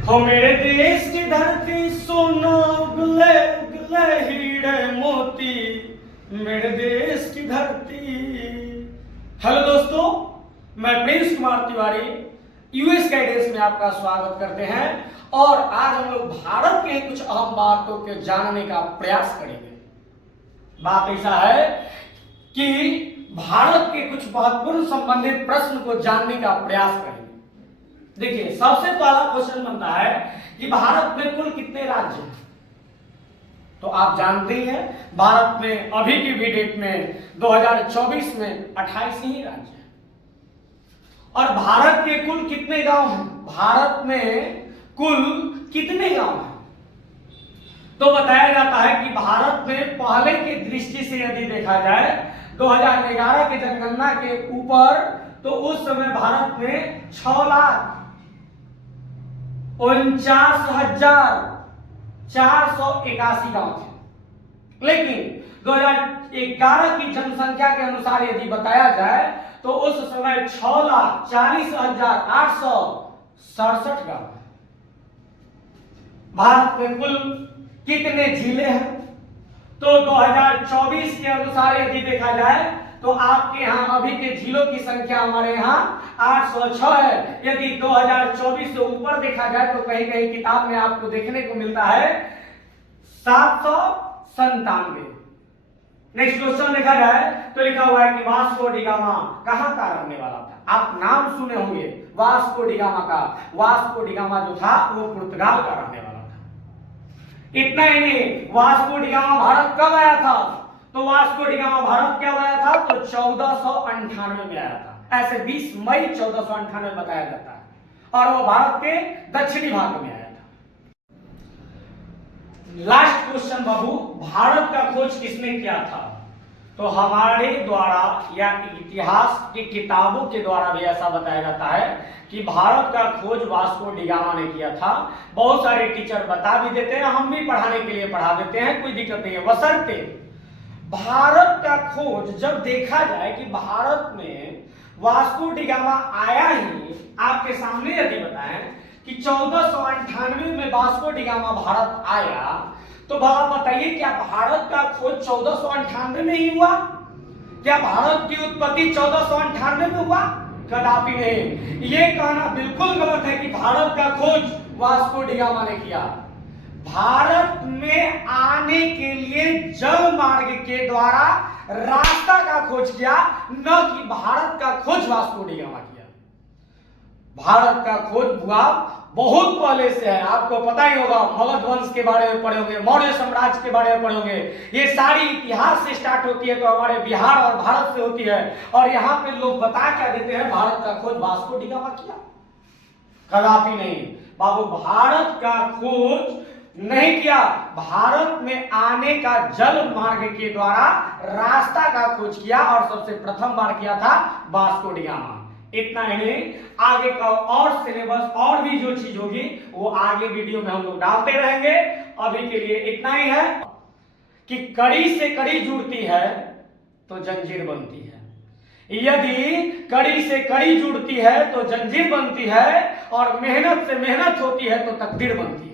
हो मेरे देश की धरती सोना उगले उगले हीरे मोती, मेरे देश की धरती। हेलो दोस्तों, मैं Prince Kumar Tiwari US guidance में आपका स्वागत करते हैं और आज हम लोग भारत के कुछ अहम बातों के जानने का प्रयास करेंगे। बात ऐसा है कि भारत के कुछ महत्वपूर्ण संबंधित प्रश्न को जानने का प्रयास करेंगे। देखिए, सबसे पहला क्वेश्चन बनता है कि भारत में कुल कितने राज्य हैं। तो आप जानते ही हैं भारत में अभी की भी डेट में 2024 में 28 ही राज्य हैं। और भारत के कुल कितने गांव हैं, भारत में कुल कितने गांव हैं, तो बताया जाता है कि भारत में पहले की दृष्टि से यदि देखा जाए 2011 के जनगणना के ऊपर, तो उस समय भारत में 6,49,481 गांव थे। लेकिन 2011 की जनसंख्या के अनुसार यदि बताया जाए तो उस समय 6,40,867 गांव है। भारत में कुल कितने जिले हैं, तो 2024 के अनुसार यदि देखा जाए तो आपके यहां अभी के जिलों की संख्या हमारे यहां 806 है। यदि 2024 से ऊपर देखा जाए तो कहीं कहीं किताब में आपको देखने को मिलता है 797। नेक्स्ट क्वेश्चन देखा जाए तो लिखा हुआ है कि वास्को डी गामा कहां का रहने वाला था। आप नाम सुने होंगे वास्को डी गामा का। वास्को डी गामा जो था वो पुर्तगाल का रहने वाला था। इतना ही नहीं, वास्को डी गामा भारत कब आया था, तो वास्को डी गामा भारत क्या आया था, तो 1498 में आया था। ऐसे 20 मई 1498 बताया जाता है और वो भारत के दक्षिणी भाग में आया था। लास्ट क्वेश्चन बाबू, भारत का खोज किसने किया था, तो हमारे द्वारा या इतिहास की किताबों के द्वारा भी ऐसा बताया जाता है कि भारत का खोज वास्को डी गामा ने किया था। बहुत सारे टीचर बता भी देते हैं, हम भी पढ़ाने के लिए पढ़ा देते हैं, कोई दिक्कत नहीं है। बशर्ते भारत का खोज जब देखा जाए कि भारत में वास्को डी गामा आया ही, आपके सामने यदि बताएं कि 1498 में वास्को डी गामा भारत आया, तो आप बताइए क्या भारत का खोज 1498 में ही हुआ? क्या भारत की उत्पत्ति 1498 में हुआ? कदापि नहीं। ये कहना बिल्कुल गलत है कि भारत का खोज वास्को डी गामा ने किया। भारत में आने के लिए जल मार्ग के द्वारा रास्ता का खोज किया, न कि भारत का खोज वास्को डी गामा किया। भारत का खोज हुआ बहुत पहले से है, आपको पता ही होगा। मगध वंश के बारे में पढ़े होंगे, मौर्य साम्राज्य के बारे में पढ़े होंगे। ये सारी इतिहास से स्टार्ट होती है तो हमारे बिहार और भारत से होती है। और यहाँ पे लोग बता क्या देते हैं, भारत का खोज वास्को डी गामा किया। कदापि नहीं बाबू, भारत का खोज नहीं किया। भारत में आने का जल मार्ग के द्वारा रास्ता का खोज किया और सबसे प्रथम बार किया था वास्को डी गामा। इतना ही नहीं, आगे का और सिलेबस और भी जो चीज होगी वो आगे वीडियो में हम लोग डालते रहेंगे। अभी के लिए इतना ही है कि कड़ी से कड़ी जुड़ती है तो जंजीर बनती है। यदि कड़ी से कड़ी जुड़ती है तो जंजीर बनती है और मेहनत से मेहनत होती है तो तकदीर बनती है।